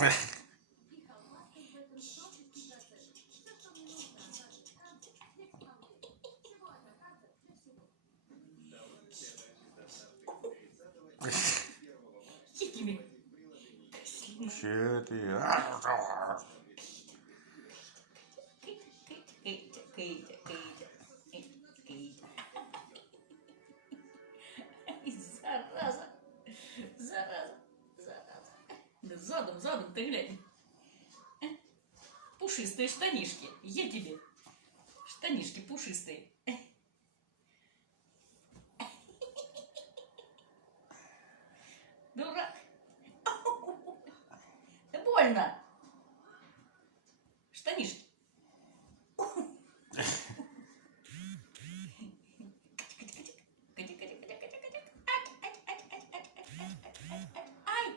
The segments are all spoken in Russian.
Че ты? Зараза. Зараза. Зараза. Задом, ты глянь. Пушистые штанишки. Я тебе. Штанишки пушистые. Дурак. Да больно. Штанишки. Ай.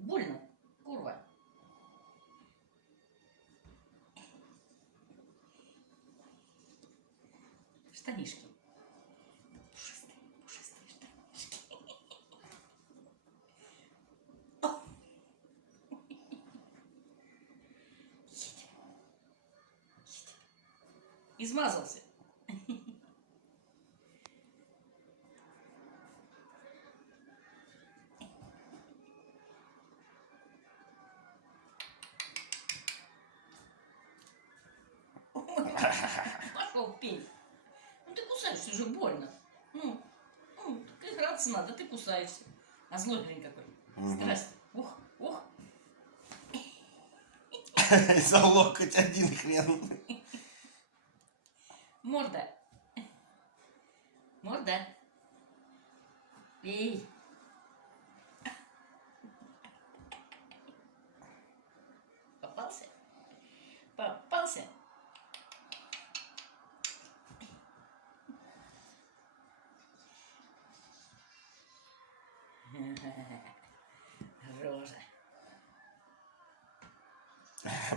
Больно. Курва. Штанишки. Пушистые штанишки. Измазался. Пошел пень. Ну ты кусаешься уже больно. Ну, так играться надо, ты кусаешься. А злобный какой. Здрасте. Ух. За локоть один хрен. Морда. Эй. Попался. Рожа.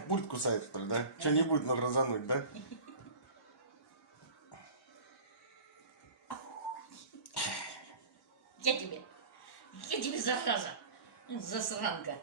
Пульт кусает, что ли, да? Что-нибудь надо разануть, да? Я тебе зараза. Засранка.